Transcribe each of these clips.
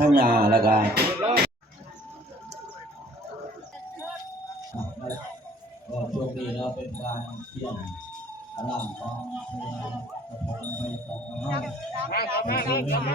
ข้างหน้าแล้วก็ช่วงนี้เราเป็นการเที่ยงตลาดของผมไปต่อมา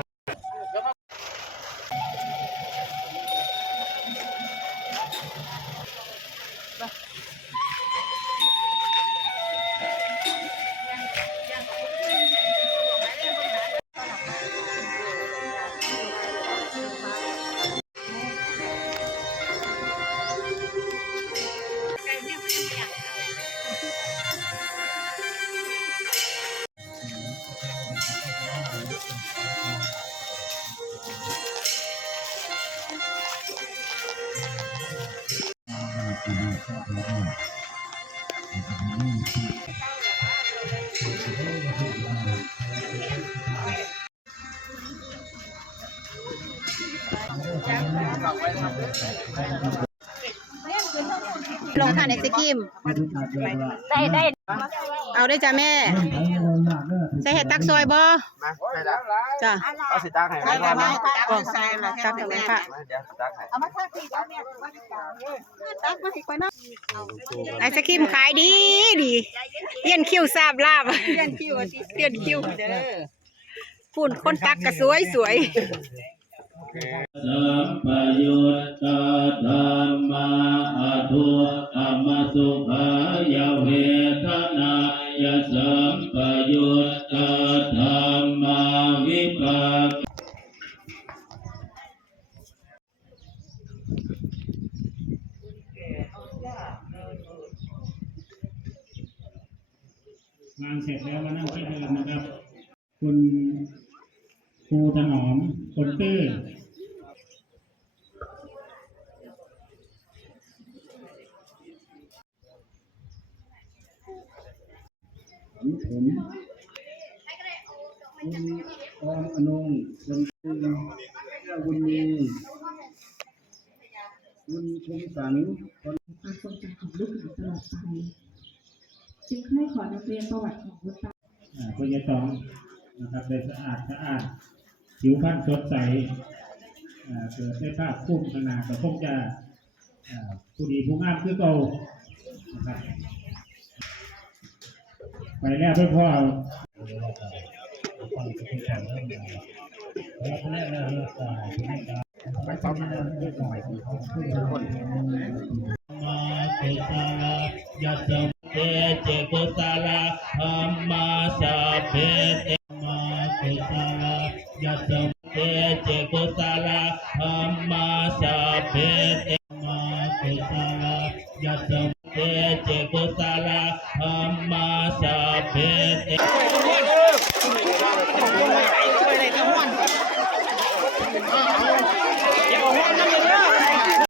ลงทานไอศกรีมได้เอาได้จ้ะแม่ใส่เห็ดตักซอยบ่จ้ะเอาสิตักให้ใส่กันไหมกล่องใส่ละตักให้แม่ค่ะเดี๋ยวตักให้เอามาตักทีแล้วเนี่ยตักมาให้ก่อนนะไอศกรีมขายดีเลี้ยนคิวทราบลาบเลี้ยนคิวเด้อฝุ่นคนตักก็สวยสัมปยุตตาธรรมาอทุอมสุขายเวทนายสัมปยุตตาธรรมาวิภักงานเสร็จแล้วมานั่งที่เดิมนะครับคุณครูถนอมคนตื้อผมคุณออมอนงคุณเจ้าบุญมีคุณคงสันความทรงจำของลูกหลานตลอดไปจึงให้ขอนำเรียนประวัติของคุณตาคุณยายตองนะครับได้สะอาดผิวพรรณสดใสเกิดได้ภาพคุ้มขนาดแต่คงจะผู้ดีผู้งามคือเก่านะครับไปแล้วเพื่อพ่อไปซ้อมมาเรื่องหน่อยทุกคนมาเกศลายาสเตเจกุสลาธรรมาสาเพเตมาเกศลายาสเตเจกุสลาธรรมาสาเพเตมาเกศลายาสเตเจกุสลาธรรมาสาเพเต